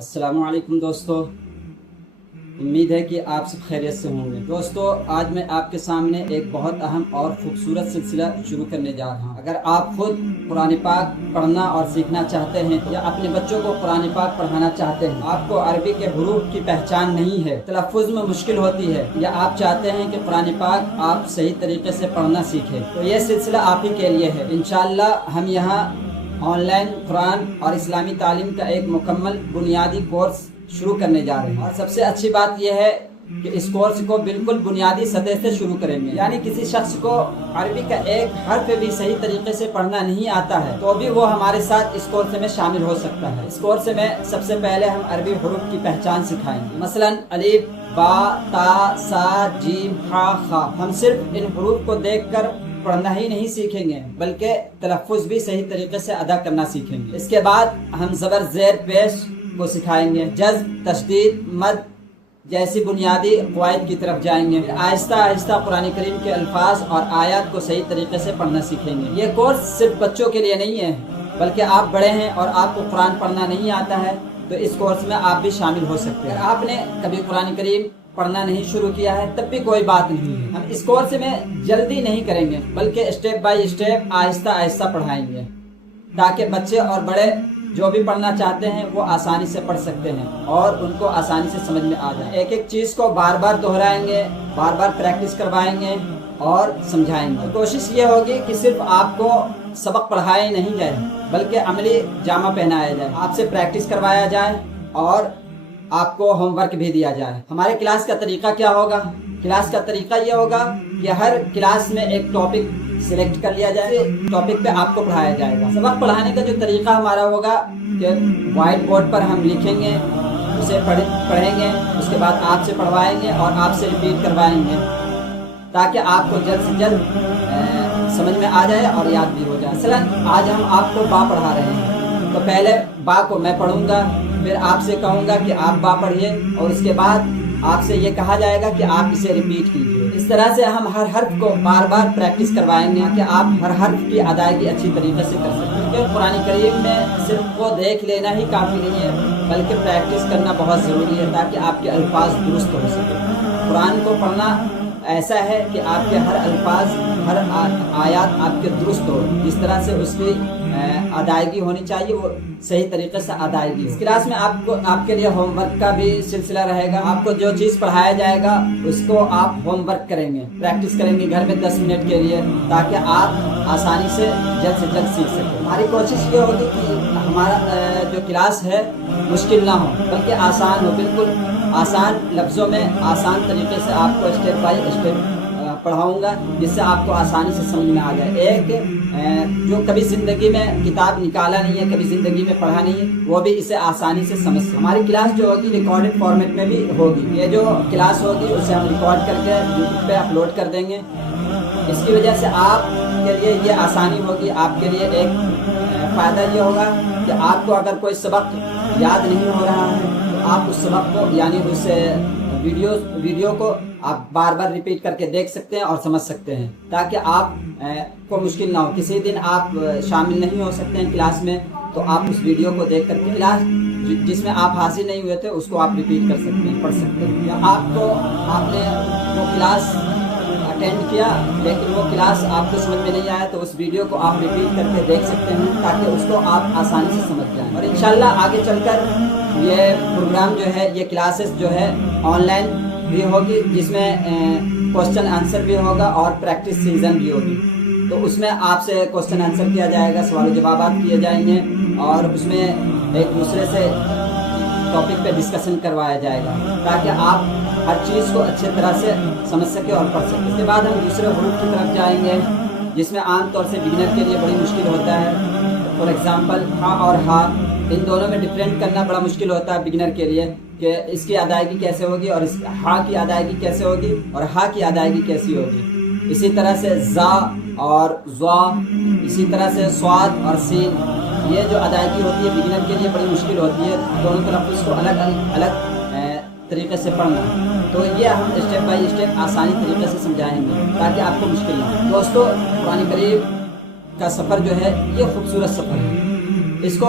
السلام علیکم دوستو، امید ہے کہ آپ سب خیریت سے ہوں گے۔ دوستو، آج میں آپ کے سامنے ایک بہت اہم اور خوبصورت سلسلہ شروع کرنے جا رہا ہوں۔ اگر آپ خود قرآن پاک پڑھنا اور سیکھنا چاہتے ہیں یا اپنے بچوں کو قرآن پاک پڑھانا چاہتے ہیں، آپ کو عربی کے حروف کی پہچان نہیں ہے، تلفظ میں مشکل ہوتی ہے، یا آپ چاہتے ہیں کہ قرآن پاک آپ صحیح طریقے سے پڑھنا سیکھیں، تو یہ سلسلہ آپ ہی کے لیے ہے۔ انشاءاللہ ہم یہاں آن لائن قرآن اور اسلامی تعلیم کا ایک مکمل بنیادی کورس شروع کرنے جا رہے ہیں، اور سب سے اچھی بات یہ ہے کہ اس کورس کو بالکل بنیادی سطح سے شروع کریں گے، یعنی کسی شخص کو عربی کا ایک حرف بھی صحیح طریقے سے پڑھنا نہیں آتا ہے تو بھی وہ ہمارے ساتھ اس کورس میں شامل ہو سکتا ہے۔ اس کورس میں سب سے پہلے ہم عربی حروف کی پہچان سکھائیں گے، مثلا الف، با، تا، سا، جیم، ہا، خا۔ ہم صرف ان حروف کو دیکھ کر پڑھنا ہی نہیں سیکھیں گے بلکہ تلفظ بھی صحیح طریقے سے ادا کرنا سیکھیں گے۔ اس کے بعد ہم زبر، زیر، پیش کو سکھائیں گے، جزم، تشدید، مد جیسی بنیادی قواعد کی طرف جائیں گے۔ آہستہ آہستہ قرآن کریم کے الفاظ اور آیات کو صحیح طریقے سے پڑھنا سیکھیں گے۔ یہ کورس صرف بچوں کے لیے نہیں ہے بلکہ آپ بڑے ہیں اور آپ کو قرآن پڑھنا نہیں آتا ہے تو اس کورس میں آپ بھی شامل ہو سکتے ہیں۔ اگر آپ نے کبھی قرآن کریم پڑھنا نہیں شروع کیا ہے تب بھی کوئی بات نہیں ہے، ہم اس کورس میں جلدی نہیں کریں گے بلکہ اسٹیپ بائی اسٹیپ آہستہ آہستہ پڑھائیں گے تاکہ بچے اور بڑے جو بھی پڑھنا چاہتے ہیں وہ آسانی سے پڑھ سکتے ہیں اور ان کو آسانی سے سمجھ میں آ جائے۔ ایک ایک چیز کو بار بار دہرائیں گے، بار بار پریکٹس کروائیں گے اور سمجھائیں گے۔ کوشش یہ ہوگی کہ صرف آپ کو سبق پڑھائے نہیں جائے بلکہ عملی جامہ پہنایا جائے، آپ سے پریکٹس کروایا جائے اور آپ کو ہوم ورک بھی دیا جائے۔ ہمارے کلاس کا طریقہ کیا ہوگا؟ کلاس کا طریقہ یہ ہوگا کہ ہر کلاس میں ایک ٹاپک سلیکٹ کر لیا جائے، ٹاپک پہ آپ کو پڑھایا جائے گا۔ سبق پڑھانے کا جو طریقہ ہمارا ہوگا کہ وائٹ بورڈ پر ہم لکھیں گے، اسے پڑھیں گے، اس کے بعد آپ سے پڑھوائیں گے اور آپ سے ریپیٹ کروائیں گے تاکہ آپ کو جلد سے جلد سمجھ میں آ جائے اور یاد بھی ہو جائے۔ مثلا آج ہم آپ کو با پڑھا رہے ہیں تو پہلے با کو میں پڑھوں گا، پھر آپ سے کہوں گا کہ آپ با پڑھیے اور اس کے بعد آپ سے یہ کہا جائے گا کہ آپ اسے ریپیٹ کیجیے۔ اس طرح سے ہم ہر حرف کو بار بار پریکٹس کروائیں گے کہ آپ ہر حرف کی ادائیگی اچھی طریقے سے کر سکیں۔ کیونکہ قرآن کریم میں صرف وہ دیکھ لینا ہی کافی نہیں ہے بلکہ پریکٹس کرنا بہت ضروری ہے تاکہ آپ کے الفاظ درست ہو سکیں۔ قرآن کو پڑھنا ایسا ہے کہ آپ کے ہر الفاظ، ہر آیات آپ کے درست ہو، جس طرح سے اس کی ادائیگی ہونی چاہیے وہ صحیح طریقے سے ادائیگی۔ اس کلاس میں آپ کے لیے ہوم ورک کا بھی سلسلہ رہے گا۔ آپ کو جو چیز پڑھایا جائے گا اس کو آپ ہوم ورک کریں گے، پریکٹس کریں گے گھر میں 10 منٹ کے لیے تاکہ آپ آسانی سے جلد سیکھ سکیں۔ ہماری کوشش یہ ہوگی کہ ہمارا جو کلاس ہے مشکل نہ ہو بلکہ آسان ہو، بالکل آسان لفظوں میں آسان طریقے سے آپ کو اسٹیپ بائی اسٹیپ پڑھاؤں گا جس سے آپ کو آسانی سے سمجھ میں آ جائے۔ ایک جو کبھی زندگی میں کتاب نکالا نہیں ہے، کبھی زندگی میں پڑھا نہیں ہے، وہ بھی اسے آسانی سے سمجھ سکے۔ ہماری کلاس جو ہوگی ریکارڈڈ فارمیٹ میں بھی ہوگی۔ یہ جو کلاس ہوگی اسے ہم ریکارڈ کر کے یوٹیوب پہ اپلوڈ کر دیں گے۔ اس کی وجہ سے آپ کے لیے یہ آسانی ہوگی، آپ کے لیے ایک فائدہ یہ ہوگا کہ آپ کو اگر کوئی سبق یاد نہیں ہو رہا ہے تو آپ اس سبق کو یعنی اس ویڈیو کو آپ بار بار ریپیٹ کر کے دیکھ سکتے ہیں اور سمجھ سکتے ہیں تاکہ آپ کو مشکل نہ ہو۔ کسی دن آپ شامل نہیں ہو سکتے ہیں کلاس میں تو آپ اس ویڈیو کو دیکھ کر کے کلاس جس میں آپ حاضر نہیں ہوئے تھے اس کو آپ ریپیٹ کر سکتے ہیں، پڑھ سکتے ہیں۔ یا آپ نے وہ کلاس اٹینڈ کیا لیکن وہ کلاس آپ کو سمجھ میں نہیں آیا تو اس ویڈیو کو آپ ریپیٹ کر کے دیکھ سکتے ہیں تاکہ اس کو آپ آسانی سے سمجھ جائیں۔ اور انشاءاللہ آگے چل کر یہ پروگرام جو ہے، یہ کلاسز جو ہے آن لائن بھی ہوگی جس میں کوسچن آنسر بھی ہوگا اور پریکٹس سیزن بھی ہوگی۔ تو اس میں آپ سے کوسچن آنسر کیا جائے گا، سوال و جوابات کیے جائیں گے اور اس میں ایک دوسرے سے ٹاپک پہ ڈسکشن کروایا جائے گا تاکہ آپ ہر چیز کو اچھے طرح سے سمجھ سکیں اور پڑھ سکیں۔ اس کے بعد ہم دوسرے حروف کی طرف جائیں گے جس میں عام طور سے بگنر کے لیے بڑی مشکل ہوتا ہے۔ فار ایگزامپل ہاں اور ہا، ان دونوں میں ڈفرینٹ کرنا بڑا مشکل ہوتا ہے بگنر کے لیے کہ اس کی ادائیگی کیسے ہوگی اور اس ہا کی ادائیگی کیسے ہوگی اور ہا کی ادائیگی کیسی ہوگی۔ اسی طرح سے زا اور زوا، اسی طرح سے صاد اور سین، یہ جو ادائیگی ہوتی ہے بگنر کے لیے بڑی مشکل ہوتی ہے، دونوں تلفظ کو الگ طریقے سے پڑھنا۔ تو یہ ہم اسٹیپ بائی اسٹیپ آسانی طریقے سے سمجھائیں گے تاکہ آپ کو مشکل نہ ہو۔ دوستو، قرآن کریم کا سفر جو ہے یہ خوبصورت سفر ہے، اس کو